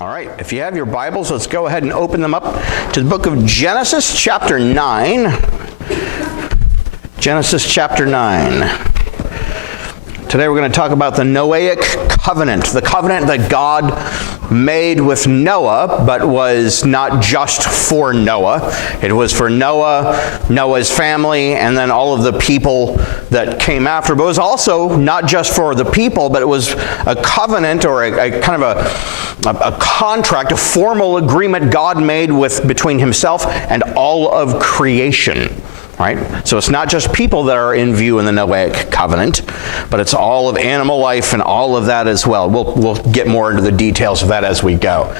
All right, if you have your Bibles, let's go ahead and open them up to the book of Genesis chapter 9. Genesis chapter 9. Today we're going to talk about the Noahic covenant, the covenant that God made with Noah, but was not just for Noah. It was for Noah, Noah's family, and then all of the people that came after. But it was also not just for the people, but it was a covenant or a kind of a contract, a formal agreement God made between himself and all of creation. Right? So it's not just people that are in view in the Noahic covenant, but it's all of animal life and all of that as well. We'll get more into the details of that as we go.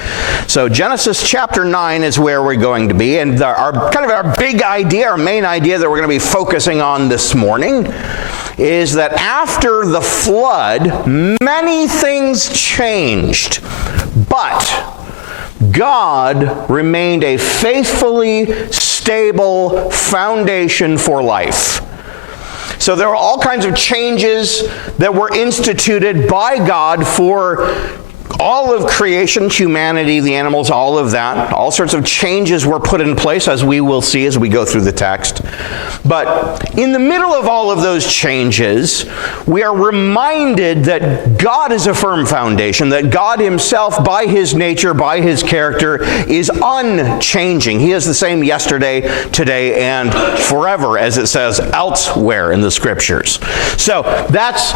So Genesis chapter 9 is where we're going to be, and our big idea, our main idea that we're going to be focusing on this morning is that after the flood, many things changed, but God remained a faithfully stable foundation for life. So there are all kinds of changes that were instituted by God for all of creation, humanity, the animals, all of that. All sorts of changes were put in place, as we will see as we go through the text. But in the middle of all of those changes, we are reminded that God is a firm foundation, that God himself, by his nature, by his character, is unchanging. He is the same yesterday, today, and forever, as it says elsewhere in the scriptures. So that's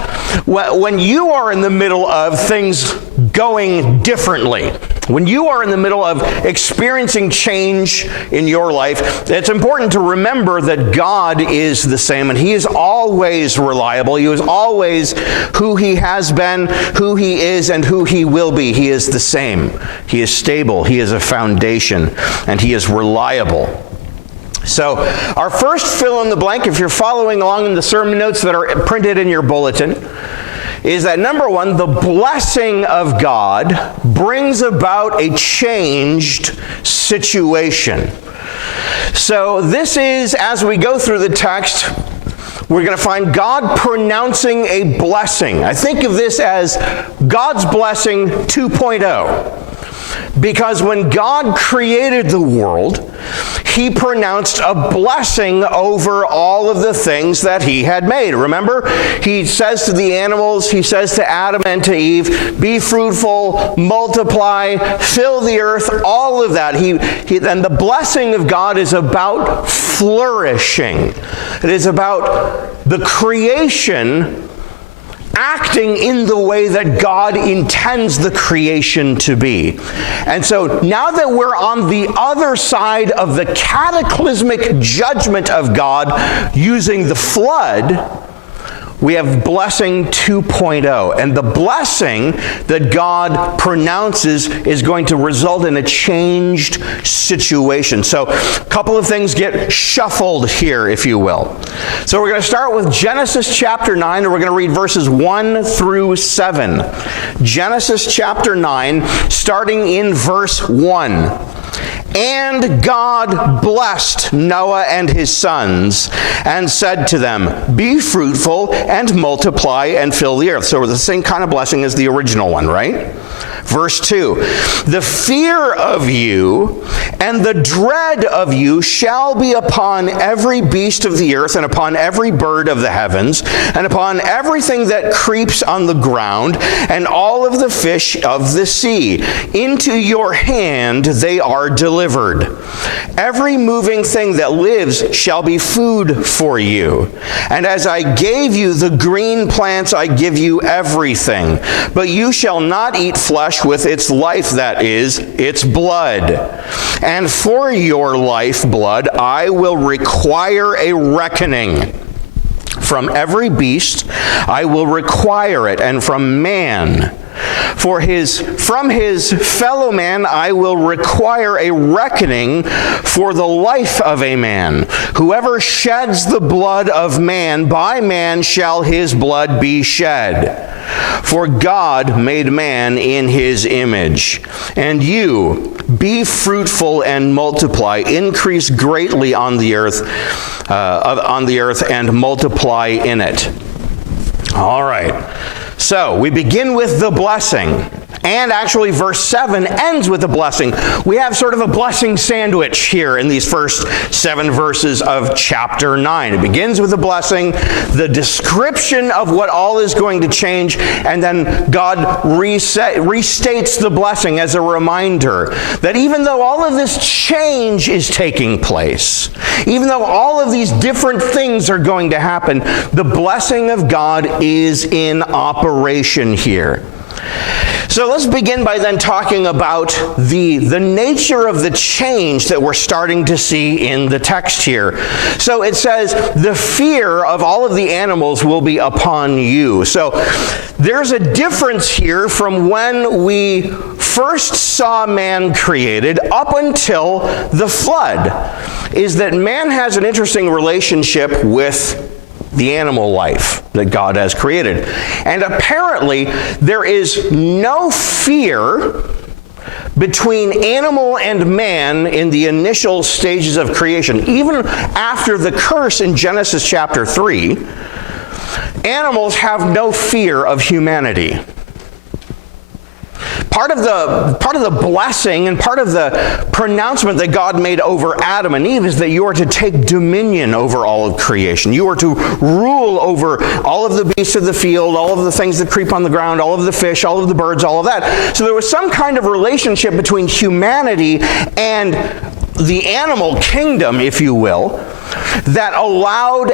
when you are in the middle of things going differently, when you are in the middle of experiencing change in your life, it's important to remember that God is the same, and he is always reliable. He is always who he has been, who he is, and who he will be. He is the same. He is stable. He is a foundation, and he is reliable. So our first fill in the blank, if you're following along in the sermon notes that are printed in your bulletin, is that number one, the blessing of God brings about a changed situation. So this is, as we go through the text, we're going to find God pronouncing a blessing. I think of this as God's blessing 2.0. Because when God created the world, he pronounced a blessing over all of the things that he had made. Remember, he says to the animals, he says to Adam and to Eve, be fruitful, multiply, fill the earth, all of that. And the blessing of God is about flourishing. It is about the creation acting in the way that God intends the creation to be. And so now that we're on the other side of the cataclysmic judgment of God using the flood, we have blessing 2.0. And the blessing that God pronounces is going to result in a changed situation. So a couple of things get shuffled here, if you will. So we're going to start with Genesis chapter 9, and we're going to read verses 1 through 7. Genesis chapter 9, starting in verse 1. And God blessed Noah and his sons and said to them, be fruitful and multiply and fill the earth. So the same kind of blessing as the original one, right? Verse 2, the fear of you and the dread of you shall be upon every beast of the earth and upon every bird of the heavens and upon everything that creeps on the ground and all of the fish of the sea. Into your hand they are delivered. Every moving thing that lives shall be food for you. And as I gave you the green plants, I give you everything. But you shall not eat flesh with its life, that is, its blood. And for your lifeblood I will require a reckoning. From every beast I will require it, and from man. From his fellow man I will require a reckoning for the life of a man. Whoever sheds the blood of man, by man shall his blood be shed. For God made man in his image. And you, be fruitful and multiply, increase greatly on the earth, and multiply in it. All right. So we begin with the blessing. And actually, verse 7 ends with a blessing. We have sort of a blessing sandwich here in these first 7 verses of chapter 9. It begins with a blessing, the description of what all is going to change, and then God restates the blessing as a reminder that even though all of this change is taking place, even though all of these different things are going to happen, the blessing of God is in operation here. So let's begin by then talking about the nature of the change that we're starting to see in the text here. So it says, the fear of all of the animals will be upon you. So there's a difference here from when we first saw man created up until the flood, is that man has an interesting relationship with the animal life that God has created. And apparently, there is no fear between animal and man in the initial stages of creation. Even after the curse in Genesis chapter 3, animals have no fear of humanity. Part of the blessing and part of the pronouncement that God made over Adam and Eve is that you are to take dominion over all of creation. You are to rule over all of the beasts of the field, all of the things that creep on the ground, all of the fish, all of the birds, all of that. So there was some kind of relationship between humanity and the animal kingdom, if you will, that allowed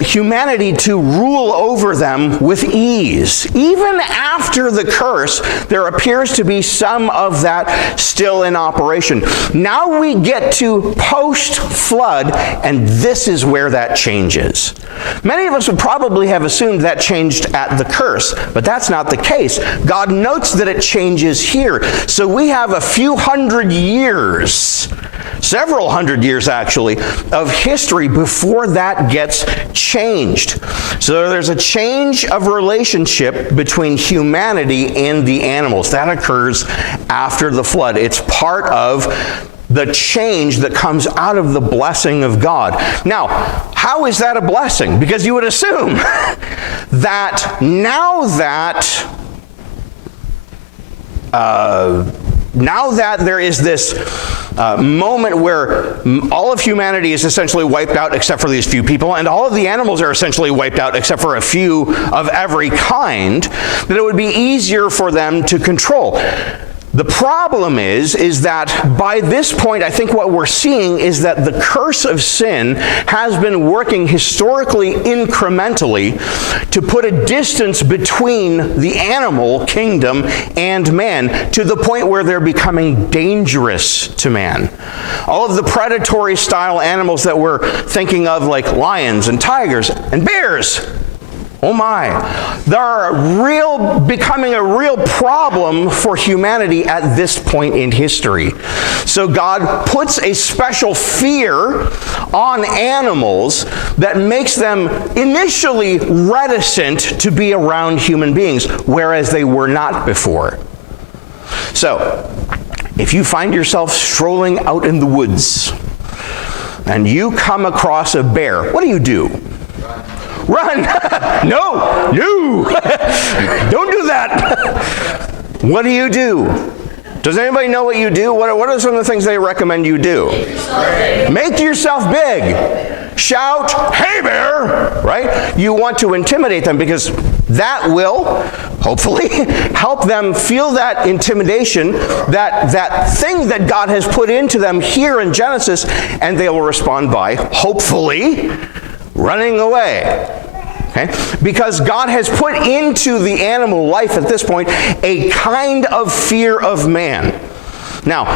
humanity to rule over them with ease. Even after the curse, there appears to be some of that still in operation. Now we get to post-flood, and this is where that changes. Many of us would probably have assumed that changed at the curse, but that's not the case. God notes that it changes here. So we have a few hundred years, several hundred years actually, of history before that gets changed. So there's a change of relationship between humanity and the animals. That occurs after the flood. It's part of the change that comes out of the blessing of God. Now, how is that a blessing? Because you would assume that now that there is this moment where all of humanity is essentially wiped out except for these few people, and all of the animals are essentially wiped out except for a few of every kind, that it would be easier for them to control. The problem is that by this point, I think what we're seeing is that the curse of sin has been working historically incrementally to put a distance between the animal kingdom and man, to the point where they're becoming dangerous to man. All of the predatory style animals that we're thinking of, like lions and tigers and bears, oh my, they're becoming a real problem for humanity at this point in history. So God puts a special fear on animals that makes them initially reticent to be around human beings, whereas they were not before. So, if you find yourself strolling out in the woods and you come across a bear, what do? Run! No! Don't do that! What do? Does anybody know what you do? What are some of the things they recommend you do? Make yourself big. Shout, "Hey bear!" Right? You want to intimidate them because that will, hopefully, help them feel that intimidation, that thing that God has put into them here in Genesis, and they will respond by, hopefully, running away. Okay? Because God has put into the animal life at this point a kind of fear of man. Now,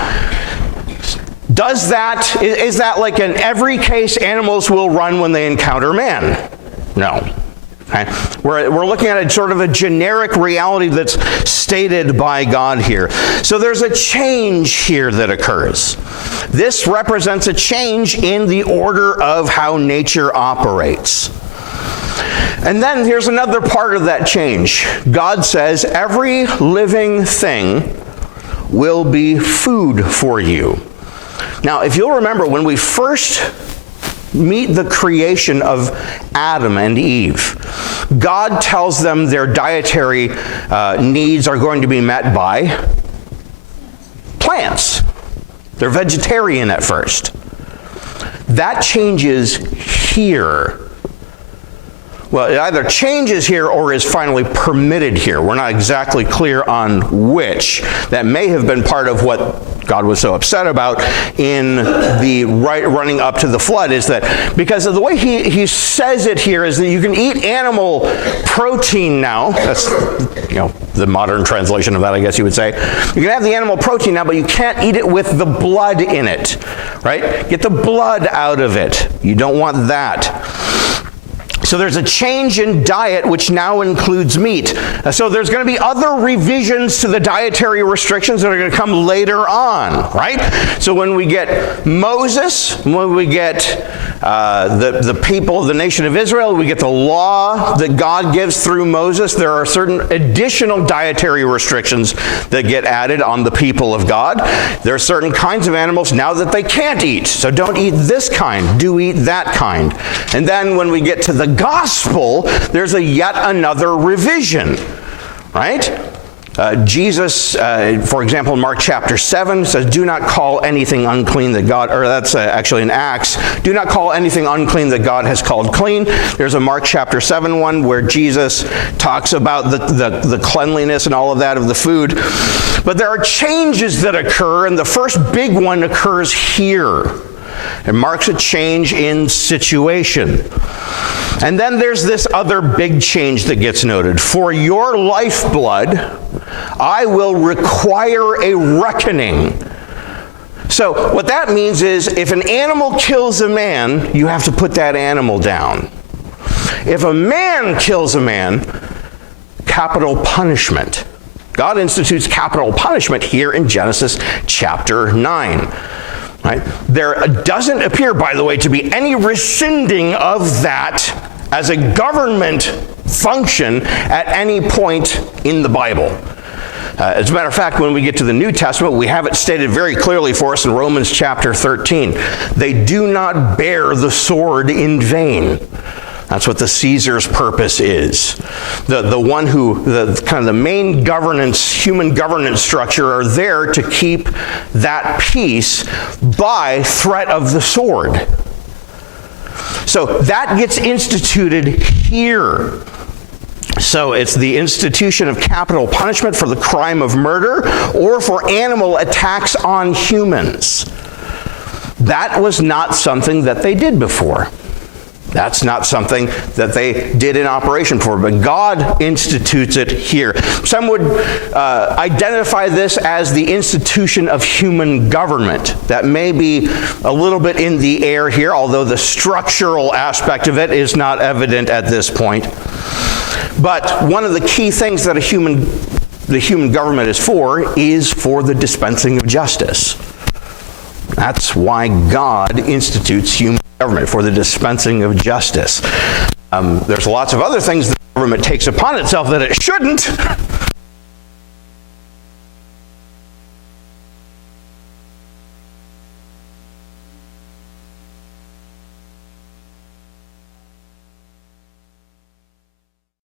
is that like in every case animals will run when they encounter man? No. Okay? We're looking at a sort of a generic reality that's stated by God here. So there's a change here that occurs. This represents a change in the order of how nature operates. And then here's another part of that change. God says every living thing will be food for you. Now, if you'll remember, when we first meet the creation of Adam and Eve, God tells them their dietary needs are going to be met by plants. They're vegetarian at first. That changes here. Well, it either changes here or is finally permitted here. We're not exactly clear on which. That may have been part of what God was so upset about in the running up to the flood, is that because of the way he says it here is that you can eat animal protein now. That's, the modern translation of that, I guess you would say. You can have the animal protein now, but you can't eat it with the blood in it, right? Get the blood out of it. You don't want that. So there's a change in diet, which now includes meat. So there's going to be other revisions to the dietary restrictions that are going to come later on, right? So when we get Moses, when we get the people, the nation of Israel, we get the law that God gives through Moses, there are certain additional dietary restrictions that get added on the people of God. There are certain kinds of animals now that they can't eat. So don't eat this kind, do eat that kind. And then when we get to the gospel, there's a yet another revision, right? Jesus, for example, in Mark chapter 7 says, do not call anything unclean that God, or that's actually in Acts, do not call anything unclean that God has called clean. There's a Mark chapter 7 one where Jesus talks about the cleanliness and all of that of the food. But there are changes that occur, and the first big one occurs here. It marks a change in situation. And then there's this other big change that gets noted. For your lifeblood, I will require a reckoning. So what that means is if an animal kills a man, you have to put that animal down. If a man kills a man, capital punishment. God institutes capital punishment here in Genesis chapter 9. Right? There doesn't appear, by the way, to be any rescinding of that as a government function at any point in the Bible. As a matter of fact, when we get to the New Testament, we have it stated very clearly for us in Romans chapter 13. They do not bear the sword in vain. That's what the Caesar's purpose is. The one who, the main governance, human governance structure are there to keep that peace by threat of the sword. So that gets instituted here. So it's the institution of capital punishment for the crime of murder or for animal attacks on humans. That was not something that they did before. That's not something that they did in operation for, but God institutes it here. Some would identify this as the institution of human government. That may be a little bit in the air here, although the structural aspect of it is not evident at this point. But one of the key things that the human government is for the dispensing of justice. That's why God institutes human government, for the dispensing of justice. There's lots of other things that the government takes upon itself that it shouldn't,